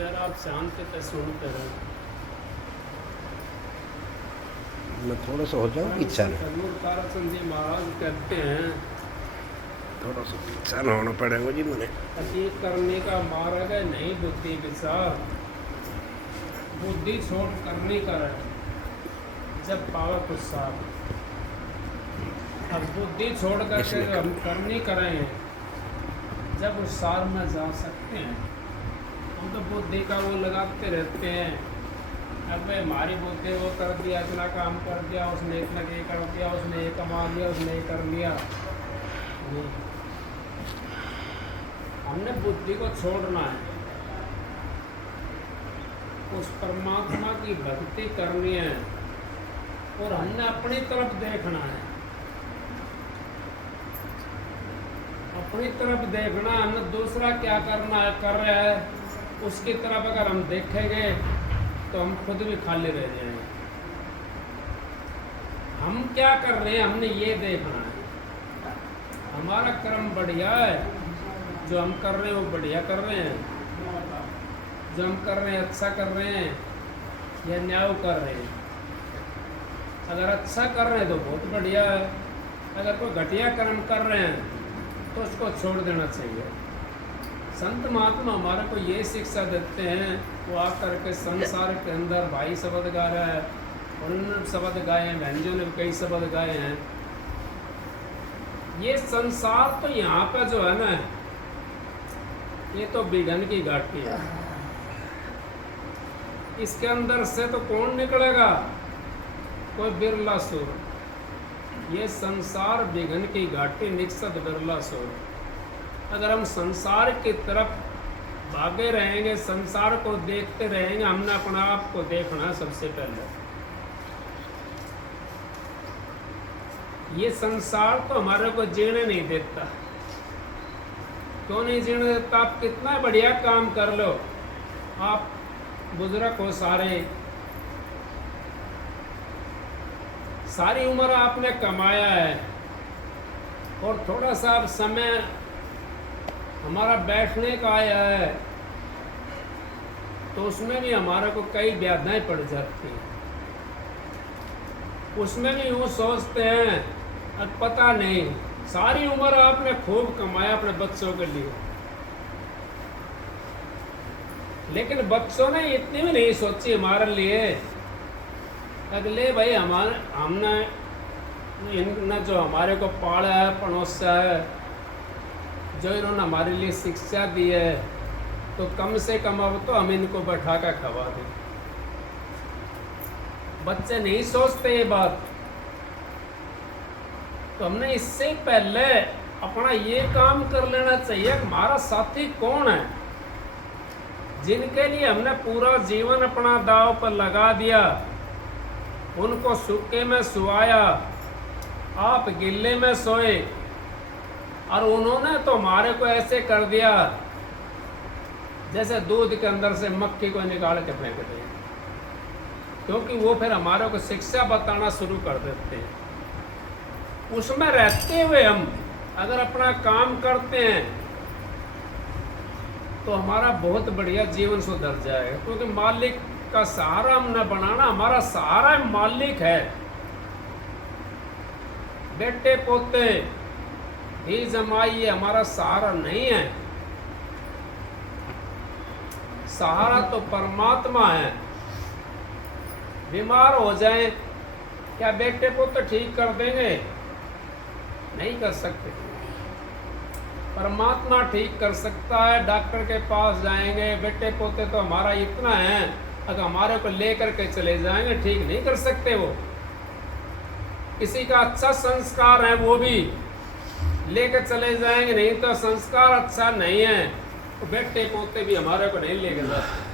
इधर आप शांति से सुनते रहो। मैं थोड़ा सा हो जाऊँ पीछा ना, सदगुरु ताराचंद जी महाराज कहते हैं थोड़ा सा पीछा ना होना पड़ेगा जी मैंने। अतीत करने का मार्ग है नहीं बुद्धि विचार, बुद्धि छोड़ करने का है जब पावर कुछ साफ। अब बुद्धि छोड़ करके जो हम करनी करें जब उस सार में जा सकते हैं। हम तो बुद्धि का वो लगाते रहते हैं, अब भाई हमारी बुद्धि वो कर दिया, इतना काम कर दिया उसने, इतना ये कर दिया उसने, ये कमा लिया उसने, ये कर लिया। नहीं, हमने बुद्धि को छोड़ना है, उस परमात्मा की भक्ति करनी है और हमने अपनी तरफ देखना है, अपनी तरफ देखना। हमने दूसरा क्या करना है कर रहा है उसकी तरफ अगर हम देखेंगे तो हम खुद भी खाली रह जाएंगे। हम क्या कर रहे हैं हमने ये देखना है। हमारा कर्म बढ़िया है, जो हम कर रहे हैं वो बढ़िया कर रहे हैं, जो हम कर रहे हैं अच्छा कर रहे हैं या न्याय कर रहे हैं। अगर अच्छा कर रहे हैं तो बहुत बढ़िया है, अगर कोई घटिया कर्म कर रहे हैं तो उसको छोड़ देना चाहिए। संत महात्मा हमारे को ये शिक्षा देते हैं, वो आकर के संसार के अंदर भाई शब्द गा रहा है, उन्होंने शब्द गाए हैं, भैंजों ने कई शब्द गाए हैं। ये संसार तो यहाँ पे जो है ना, ये तो बिघन की घाटी है, इसके अंदर से तो कौन निकलेगा, कोई बिरला सुर। ये संसार बिघन की घाटी निकसद बिरला सुर। अगर हम संसार की तरफ भागे रहेंगे, संसार को देखते रहेंगे, हमने अपना आप को देखना है सबसे पहले। ये संसार तो हमारे को जीने नहीं देता। क्यों नहीं जीने देता? आप कितना बढ़िया काम कर लो, आप बुजुर्ग हो सारी उम्र आपने कमाया है और थोड़ा सा अब समय हमारा बैठने का आया है तो उसमें भी हमारे को कई व्याधाएं पड़ जाती हैं। उसमें भी यूँ सोचते हैं अब पता नहीं, सारी उम्र आपने खूब कमाया अपने बच्चों के लिए, लेकिन बच्चों ने इतनी भी नहीं सोची हमारे लिए। अगले भाई हमने इन्होंने जो हमारे को पाला है, पनोसा है, जो इन्होंने हमारे लिए शिक्षा दी है, तो कम से कम अब तो हम इनको बैठा कर खवा दें। बच्चे नहीं सोचते ये बात। तो हमने इससे पहले अपना ये काम कर लेना चाहिए, हमारा साथी कौन है जिनके लिए हमने पूरा जीवन अपना दांव पर लगा दिया, उनको सूखे में सुआया, आप गिल्ले में सोए, और उन्होंने तो हमारे को ऐसे कर दिया जैसे दूध के अंदर से मक्खी को निकाल के फेंक दें। क्योंकि वो फिर हमारे को शिक्षा बताना शुरू कर देते हैं। उसमें रहते हुए हम अगर अपना काम करते हैं तो हमारा बहुत बढ़िया जीवन सुधर जाएगा। क्योंकि मालिक का सहारा हम न बनाना, हमारा सहारा मालिक है। बेटे पोते ही जमाई ये हमारा सहारा नहीं है, सहारा तो परमात्मा है। बीमार हो जाए क्या बेटे पोते ठीक कर देंगे? नहीं कर सकते। परमात्मा ठीक कर सकता है। डॉक्टर के पास जाएंगे, बेटे पोते तो हमारा इतना है, अगर हमारे को लेकर के चले जाएंगे ठीक नहीं कर सकते। वो किसी का अच्छा संस्कार है वो भी लेकर चले जाएंगे, नहीं तो संस्कार अच्छा नहीं है तो बेटे पोते भी हमारे को नहीं लेकर जाते।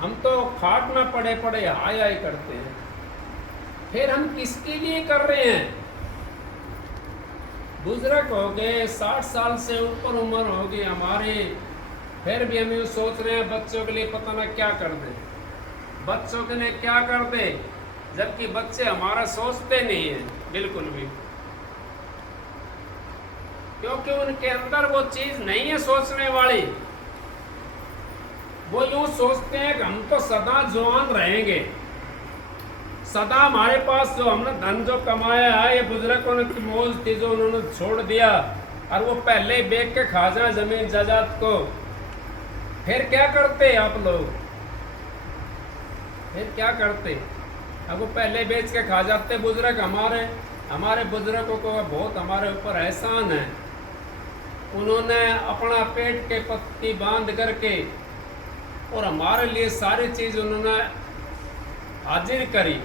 हम तो खाट में पड़े पड़े हाय हाय करते हैं। फिर हम किसके लिए कर रहे हैं? बुजुर्ग हो गए, 60 साल से ऊपर उम्र हो गई हमारी, फिर भी हम यूँ सोच रहे हैं बच्चों के लिए पता ना क्या कर दे, बच्चों के लिए क्या कर दे, जबकि बच्चे हमारा सोचते नहीं है बिल्कुल भी। क्योंकि उनके अंदर वो चीज नहीं है सोचने वाली। वो यूं सोचते हैं कि हम तो सदा जवान रहेंगे, सदा हमारे पास जो हमने धन जो कमाया है, ये बुजुर्गों ने की मौज थी जो उन्होंने छोड़ दिया, और वो पहले बेच के खा जाए जमीन जायदाद को। फिर क्या करते आप लोग, फिर क्या करते? अब वो पहले बेच के खा जाते बुजुर्ग। हमारे बुजुर्गों को बहुत हमारे ऊपर एहसान है, उन्होंने अपना पेट के पत्ती बांध करके और हमारे लिए सारी चीज़ उन्होंने हाजिर करी,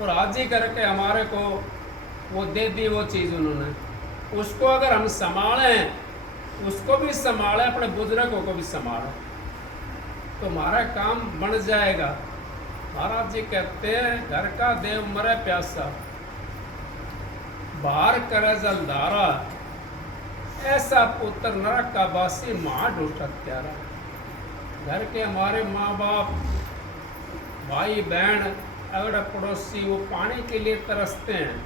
और हाजिर करके हमारे को वो दे दी वो चीज़ उन्होंने। उसको अगर हम संभालें, उसको भी संभालें, अपने बुजुर्गों को भी संभालें, तो हमारा काम बन जाएगा। महाराज जी कहते हैं घर का देव मरे प्यासा, बाहर करे जलधारा, ऐसा पुत्र नरक का बासी मार उठत प्यारा। घर के हमारे माँ बाप, भाई बहन, अगड़ पड़ोसी वो पानी के लिए तरसते हैं,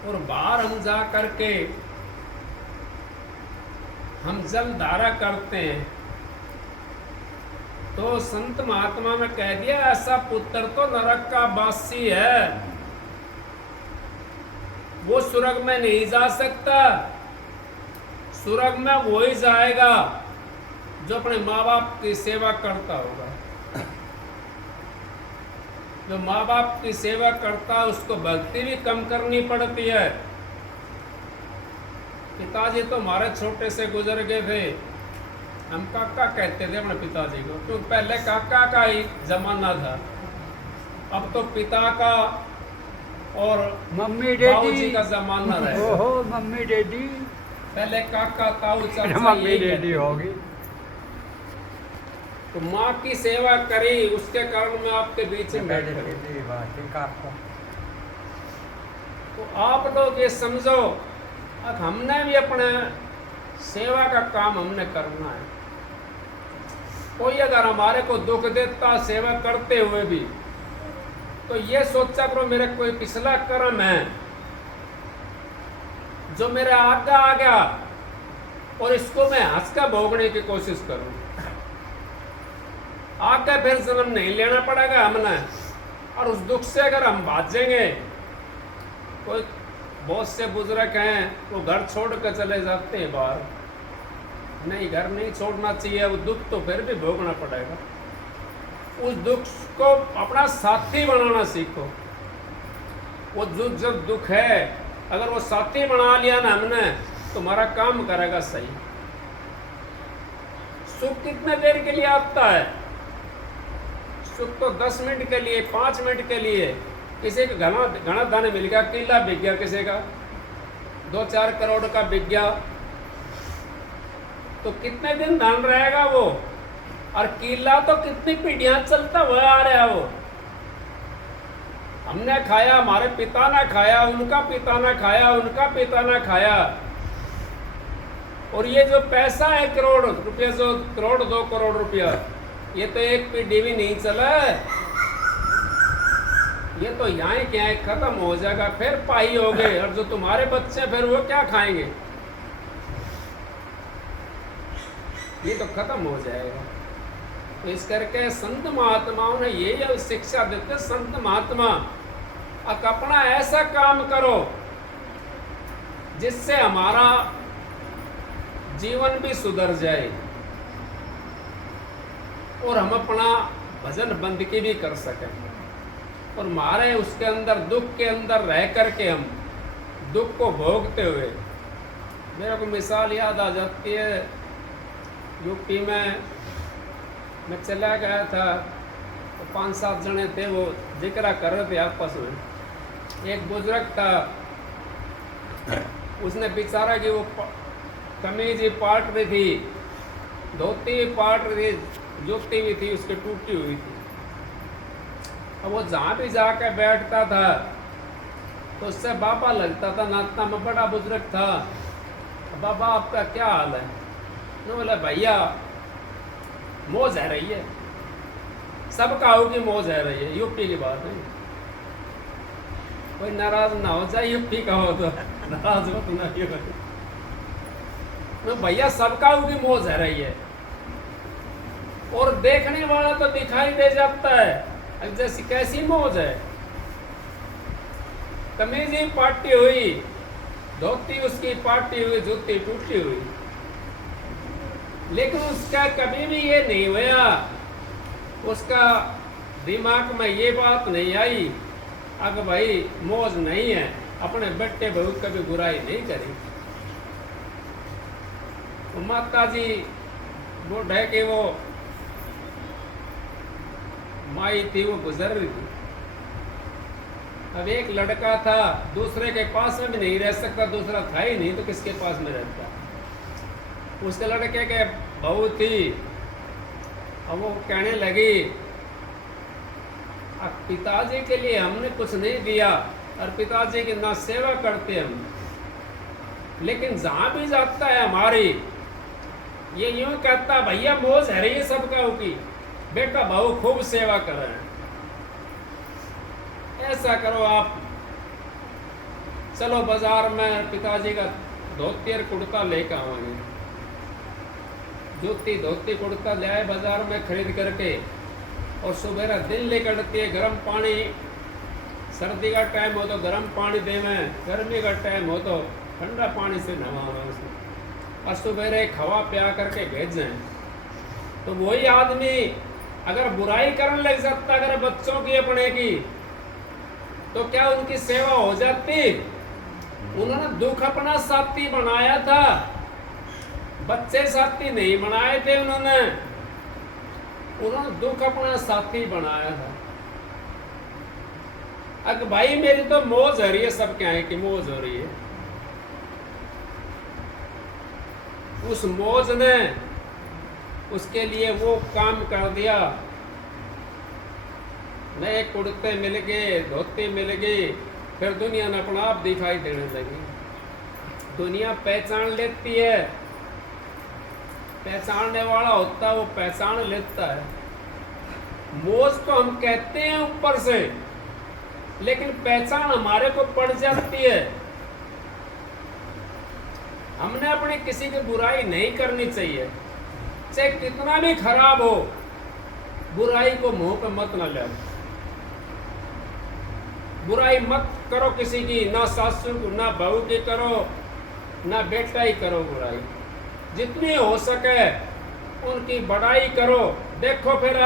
और बाहर हम जा करके हम जल धारा करते हैं। तो संत महात्मा ने कह दिया ऐसा पुत्र तो नरक का बासी है, वो स्वर्ग में नहीं जा सकता। स्वर्ग में वो ही जाएगा जो अपने माँ बाप की सेवा करता होगा। जो माँ बाप की सेवा करता है उसको भक्ति भी कम करनी पड़ती है। पिताजी तो हमारे छोटे से गुजर गए थे, हम काका कहते थे अपने पिताजी को, क्योंकि पहले काका का ही जमाना था। अब तो पिता का और मम्मी बाबूजी डैडी का जमाना रहे। ओहो मम्मी डैडी पहले काका ताऊ चाचा मम्मी यही डैडी कहते। होगी। तो माँ की सेवा करी, उसके कारण मैं आपके बीच में बैठ गया। तो आप लोग ये समझो, अब हमने भी अपने सेवा का काम हमने करना है। कोई अगर हमारे को दुख देता सेवा करते हुए भी, तो ये सोचा करो मेरा कोई पिछला कर्म है जो मेरे आगे आ गया, और इसको मैं हंस कर भोगने की कोशिश करूं। आके फिर जन्म नहीं लेना पड़ेगा हमने, और उस दुख से अगर हम भाजेंगे। कोई बहुत से बुजुर्ग हैं वो घर छोड़ कर चले जाते हैं बाहर, नहीं घर नहीं छोड़ना चाहिए, वो दुख तो फिर भी भोगना पड़ेगा। उस दुख को अपना साथी बनाना सीखो। वो जो दुख है अगर वो साथी बना लिया ना हमने, तो हमारा काम करेगा सही। सुख कितने देर के लिए आता है? सुख तो 10 मिनट के लिए, 5 मिनट के लिए। किसी का घना धन मिल गया, किला बिक गया, किसी का 2-4 करोड़ का बिक गया, तो कितने दिन धन रहेगा वो? और किला तो कितनी पीढ़ियां चलता हुआ आ रहा है। वो हमने खाया, हमारे पिता ने खाया, उनका पिता ने खाया, उनका पिता ने खाया। और ये जो पैसा है करोड़ रुपया, जो करोड़ 2 करोड़ रुपया, ये तो एक पीढ़ी भी नहीं चला है। ये तो यहाँ के यहाँ खत्म हो जाएगा, फिर पाई हो गए। और जो तुम्हारे बच्चे फिर वो क्या खाएंगे? ये तो खत्म हो जाएगा। तो इस करके संत महात्माओं ने ये शिक्षा देते, संत महात्मा अपना ऐसा काम करो जिससे हमारा जीवन भी सुधर जाए, और हम अपना भजन बंदगी भी कर सकें। और हमारे उसके अंदर, दुख के अंदर रह करके हम दुख को भोगते हुए, मेरे को मिसाल याद आ जाती है, यूपी में मैं चला गया था, तो 5-7 जने थे, वो जिक्र कर रहे थे आपस में। एक बुजुर्ग था, उसने बेचारा की वो कमीज ही पाट रही थी, धोती भी पाट रही थी, जूती भी थी उसकी टूटी हुई थी। अब वो जहाँ भी जाकर बैठता था तो उससे बाबा लगता था, नातना में बड़ा बुजुर्ग था। बाबा आपका क्या हाल है? तो बोला भैया मौज है रही है, सबका होगी मौज है रही है, यूपी की बात है। कोई नाराज ना हो जाए, यूपी का हो तो नाराज हो तो नहीं हो। तो भैया सबका होगी मौज है रही है, और देखने वाला तो दिखाई दे जाता है अब जैसी कैसी मौज है। कमीज ही पाटी हुई, धोती उसकी पाटी हुई, जूती टूटी हुई, लेकिन उसका कभी भी ये नहीं हुआ, उसका दिमाग में ये बात नहीं आई अगर भाई मौज नहीं है, अपने बेटे बहू कभी बुराई नहीं करी। तो माता जी वो ढह के वो माई थी वो गुजर रही थी। अब एक लड़का था, दूसरे के पास में भी नहीं रह सकता, दूसरा था ही नहीं तो किसके पास में रहता। उसके लड़के के बहू थी, अब वो कहने लगी अब पिताजी के लिए हमने कुछ नहीं दिया और पिताजी की ना सेवा करते हम, लेकिन जहां भी जाता है हमारी ये यूं कहता भैया मौज है रही सबका की, बेटा बहू खूब सेवा कर रहे हैं, ऐसा करो आप चलो बाजार में पिताजी का धोती और कुर्ता लेकर आवाएंगे। जूती धोती कुर्ता ले आए बाजार में खरीद करके, और सुबह दिन लेकर है गर्म पानी, सर्दी का टाइम हो तो गर्म पानी देवे, गर्मी का टाइम हो तो ठंडा पानी से नहवावे उसमें, और सुबह खवा प्या करके भेजें। तो वही आदमी अगर बुराई करने लग जाता अगर बच्चों की अपने की, तो क्या उनकी सेवा हो जाती? उन्होंने दुख अपना साथी बनाया था, बच्चे साथी नहीं बनाए थे उन्होंने दुख अपना साथी बनाया था। अगर भाई मेरी तो मौज हो रही है, सब क्या है कि मौज हो रही है, उस मौज ने उसके लिए वो काम कर दिया, नए कुर्ते मिल गए, धोती मिल गई, फिर दुनिया ने अपना आप दिखाई देने लगी। दुनिया पहचान लेती है, पहचानने वाला होता है वो पहचान लेता है। मौज तो हम कहते हैं ऊपर से, लेकिन पहचान हमारे को पड़ जाती है। हमने अपनी किसी की बुराई नहीं करनी चाहिए, चाहे कितना भी खराब हो, बुराई को मुंह पे मत न ले। बुराई मत करो किसी की, ना सासू ना बहू की करो, ना बेटा ही करो बुराई। जितनी हो सके उनकी बड़ाई करो। देखो फिर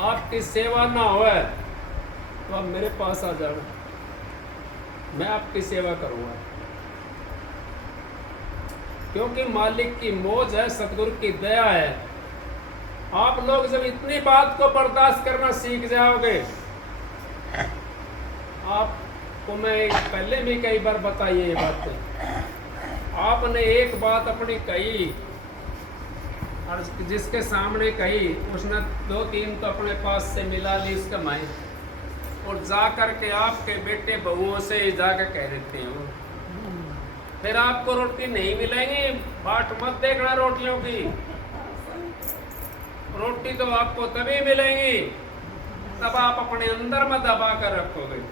आपकी सेवा ना होए तो आप मेरे पास आ जाओ, मैं आपकी सेवा करूंगा, क्योंकि मालिक की मौज है, सतगुरु की दया है। आप लोग जब इतनी बात को बर्दाश्त करना सीख जाओगे, आपको मैं पहले भी कई बार बताई ये बातें, आपने एक बात अपनी कही और जिसके सामने कही उसने दो तीन तो अपने पास से मिला ली उसका माई, और जा कर के आपके बेटे बहुओं से जाकर कह देते हो, फिर आपको रोटी नहीं मिलेंगी। बाट मत देखना रोटियों की, रोटी तो आपको तभी मिलेंगी तब आप अपने अंदर में दबा कर रखोगे।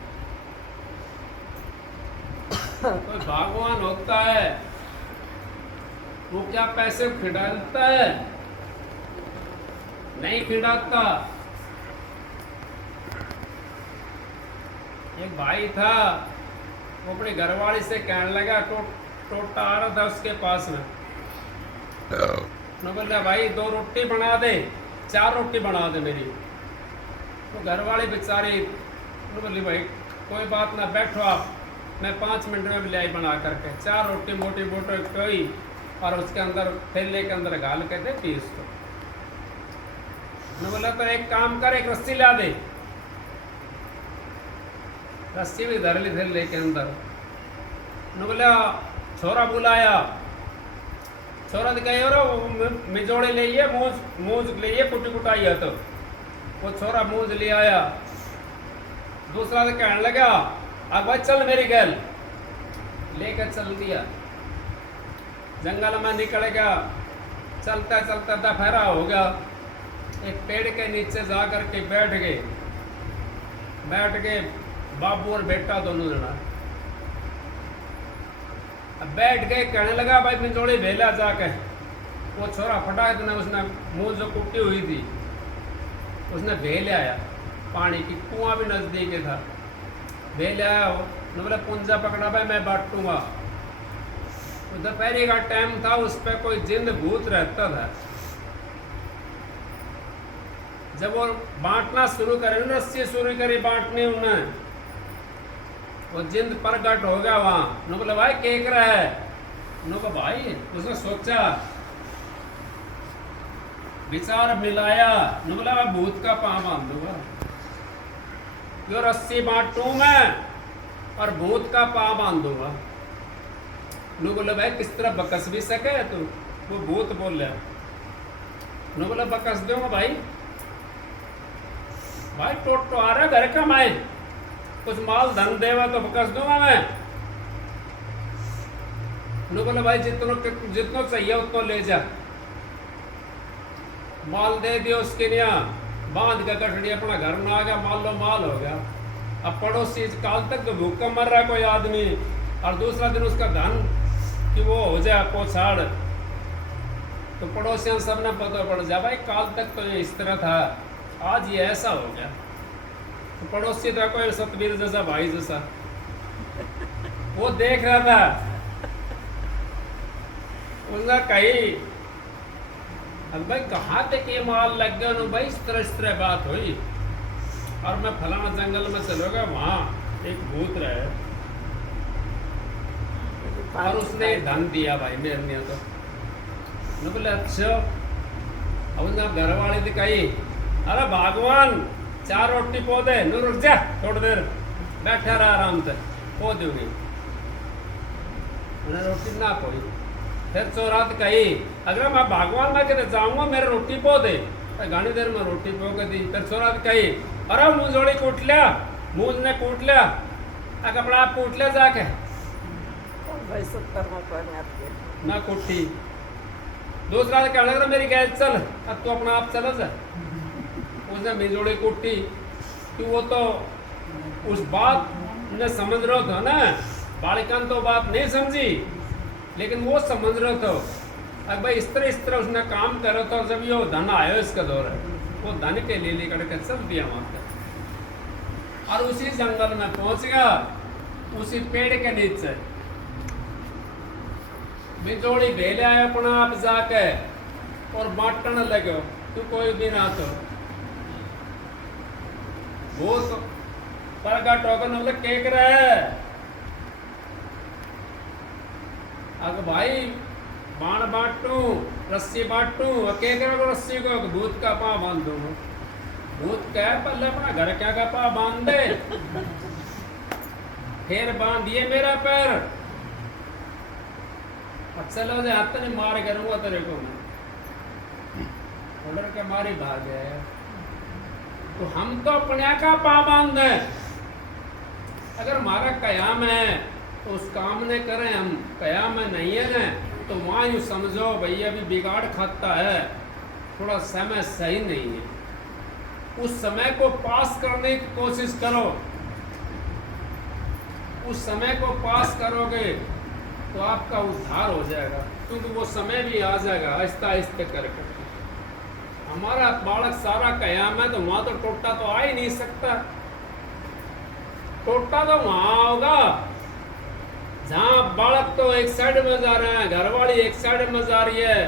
कोई भगवान होता है वो क्या पैसे खिलाता है? नहीं खिलाता। एक भाई था, वो अपनी घरवाली से कहने लगा, टोटा आ रहा था उसके पास में, मैं बोला भाई 2 रोटी बना दे, 4 रोटी बना दे मेरी। तो घरवाली बेचारी बोली भाई कोई बात ना, बैठो आप, मैं 5 मिनट में ले आई बना करके। 4 रोटी मोटी मोटी टोई और उसके अंदर थैले के अंदर गाल के दे 30 को। मैं बोला तो एक काम कर, एक रस्सी ला दे। रस्सी भी धर ली थैले के अंदर। मैं बोला छोरा बुलाया, छोरा दिखाई और मिजोड़े ले मूज ले कुटी कुटाई है, तो वो छोरा मूज ले आया। दूसरा तो कहने लगा अब भाई चल मेरी गैल, लेकर चल दिया। जंगल में निकल गया, चलता चलता दोपहरा हो गया। एक पेड़ के नीचे जा कर के बैठ गए बाबू और बेटा दोनों जना। अब बैठ गए, कहने लगा भाई मिंजोड़ी भेला जाके। वो छोरा फटा इतना, उसने मुँह जो कुटी हुई थी उसने भे ले आया, पानी की कुआं भी नजदीक था, भे ले आया। वो बोला पुंजा पकड़ा भाई मैं बांटूंगा। दोपहरी का टाइम था, उस पर कोई जिंद भूत रहता था। जब वो बांटना शुरू करे, रस्सी शुरू करी बांटने उन्हें, वो जिंद प्रगट हो गया वहां। नो बोला भाई केक रहा है, नो को भाई उसने सोचा, विचार मिलाया, नो बोला मैं भूत का पाँव बांध दूंगा, यो रस्सी बांटू मैं और भूत का पाँव बांध दूंगा। नो बोला भाई किस तरह बकस भी सके तू, वो भूत बोल रहा। नो बोला बकस दूंगा भाई, भाई टोट तो आ रहा घर का, मैं कुछ माल धन देवा तो बकस दूंगा मैं। नो बोला भाई जितना चाहिए उतना ले जा। माल दे दिया उसके यहाँ, बांध का कटड़ी अपना घर में आ गया, मान लो माल हो गया। अब पड़ोसी काल तक तो भूखा मर रहा है कोई आदमी, और दूसरा दिन उसका धन कि वो हो जाए पोछाड़, तो पड़ोसियों सब ने पता पड़ जाए भाई काल तक तो ये इस तरह था, आज ये ऐसा हो गया। तो पड़ोसी था कोई सतवीर जैसा भाई जैसा, वो देख रहा था, उसने कही अब भाई कहाँ तक ये माल लग गया, भाई इस तरह बात हुई, और मैं फलाना जंगल में चलो गया, वहाँ एक भूत रहे और उसने धन दिया भाई मेरे ने। तो बोले अच्छा। अब उसने घर वाले दिखाई, अरे भगवान 4 रोटी पौधे, नो रुक जा थोड़ी देर, बैठा रहा आराम से, पो दूंगी। उन्हें रोटी ना कोई, फिर चौरात कही अगर मैं भगवान में कहते जाऊंगा मेरे रोटी पो दे, घनी देर में रोटी पो के दी। फिर चौरात कही अरे मुँह जोड़ी कूट लिया, मुँह ने कूट लिया, कपड़ा आप कूट लिया जाके, भाई 70 में ना कुटी। दूसरा कहने लगा मेरी गैस चल, अब तू अपना आप चल जा। उसने मिजोड़ी कुटी कि वो तो उस बात ने समझ रहा था ना, बालिका तो बात नहीं समझी, लेकिन वो समझ रहा था। अब भाई इस तरह उसने काम करा था, जब ये धन आया इसका दौर है, वो धन के लिए लेकर के चल दिया वहां पे, और उसी जंगल में पहुंच गया, उसी पेड़ के नीचे बिजोड़ी भेले आए अपना आप जाके और बांटने लगे। तू कोई भी ना तो वो तो प्रगट होकर न केक रहे, अगर भाई बाण बांटू, रस्सी बांटू, केक रस्सी को भूत का पाँव बांध दू। भूत कह पहले अपना घर क्या का पाँव बांध दे, फिर बांधिए मेरा पैर, चलो जो हाथ नहीं मार करूंगा तेरे को मैं, ऑर्डर के मारी भाग गए। तो हम तो अपने का पाँव बांध दें, अगर हमारा कयाम है तो उस काम ने करें, हम कयाम में नहीं है ना तो वहाँ यूँ समझो भैया अभी बिगाड़ खाता है, थोड़ा समय सही नहीं है, उस समय को पास करने की कोशिश करो। उस समय को पास करोगे तो आपका उद्धार हो जाएगा, क्योंकि वो समय भी आ जाएगा आहिस्ता आहिस्ता करके। हमारा बालक सारा कयाम है तो वहां तो टोटा तो आ ही नहीं सकता, टोटा तो वहां होगा जहां बालक तो एक साइड में जा रहे हैं, घरवाली एक साइड में जा रही है,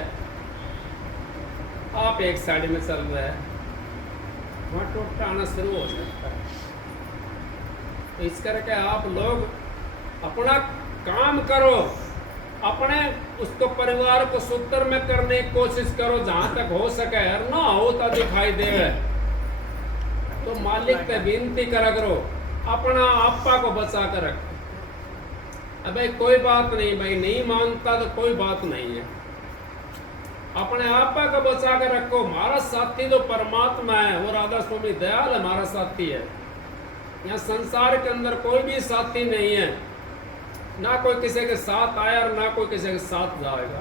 आप एक साइड में चल रहे हैं, वहां टोटा आना शुरू हो सकता है। तो इस करके आप लोग अपना काम करो, अपने उसको परिवार को सूत्र में करने की कोशिश करो जहां तक हो सके, और ना हो तो दिखाई दे तो मालिक पे विनती करा करो, अपना आपा को बचा कर रखो। अब कोई बात नहीं भाई, नहीं मानता तो कोई बात नहीं है, अपने आपा को बचा कर रखो। हमारा साथी तो परमात्मा है, वो राधा स्वामी दयाल हमारा साथी है। यहाँ संसार के अंदर कोई भी साथी नहीं है, ना कोई किसी के साथ आया और ना कोई किसी के साथ जाएगा।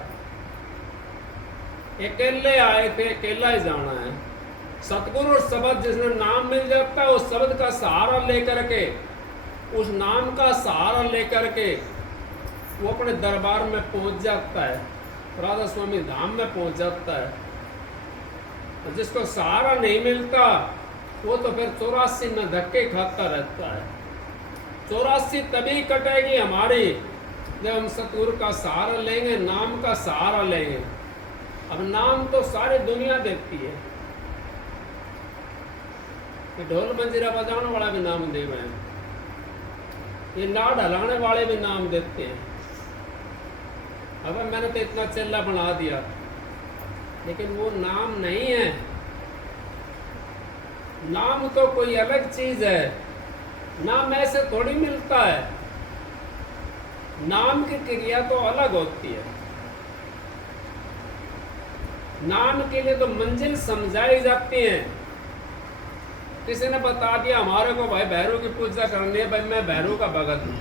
अकेले आए थे, अकेला ही जाना है। सतगुरु और शब्द जिसने नाम मिल जाता है, उस शब्द का सहारा लेकर के, उस नाम का सहारा लेकर के वो अपने दरबार में पहुंच जाता है। राधा स्वामी धाम में पहुंच जाता है। और जिसको सहारा नहीं मिलता वो तो फिर 84 में धक्के खाता रहता है। 84 तभी कटेगी हमारी जब हम सतगुरु का सहारा लेंगे, नाम का सहारा लेंगे। अब नाम तो सारी दुनिया देती है। ये ढोल मंजीरा बजाने वाला भी नाम दे रहे हैं, ये नाड़ हलाने वाले भी नाम देते हैं। अब मैंने तो इतना चिल्ला बना दिया, लेकिन वो नाम नहीं है। नाम तो कोई अलग चीज है। नाम ऐसे थोड़ी मिलता है। नाम की क्रिया तो अलग होती है। नाम के लिए तो मंजिल समझाई जाती है। किसी ने बता दिया हमारे को भाई भैरव की पूजा करनी है, भाई मैं भैरव का भगत हूँ,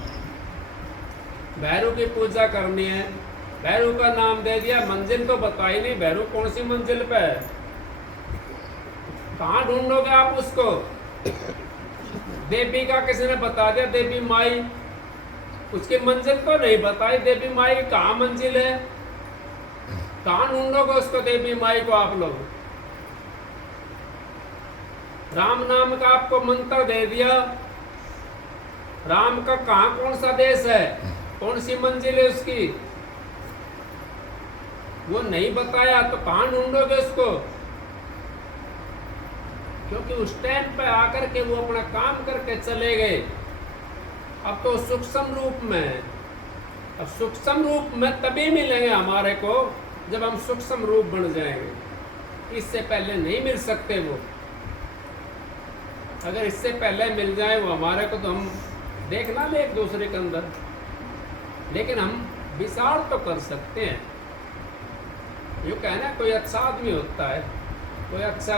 भैरव की पूजा करनी है, भैरव का नाम दे दिया, मंजिल तो बताई नहीं भैरव कौन सी मंजिल पे है। कहाँ ढूंढोगे आप उसको? देवी का किसी ने बता दिया देवी माई, उसकी मंजिल तो नहीं बताई। देवी माई की कहाँ मंजिल है? कहाँ ढूंढोगे उसको देवी माई को आप लोग? राम नाम का आपको मंत्र दे दिया, राम का कहाँ कौन सा देश है, कौन सी मंजिल है उसकी, वो नहीं बताया तो कहाँ ढूंढोगे उसको? क्योंकि उस टाइम पे आकर के वो अपना काम करके चले गए। अब तो सूक्ष्म रूप में है। अब सूक्ष्म रूप में तभी मिलेंगे हमारे को जब हम सूक्ष्म रूप बन जाएंगे। इससे पहले नहीं मिल सकते वो। अगर इससे पहले मिल जाए वो हमारे को तो हम देखना ले एक दूसरे के अंदर, लेकिन हम विचार तो कर सकते हैं। यूँ कहना कोई अच्छा आदमी होता है, कोई अच्छा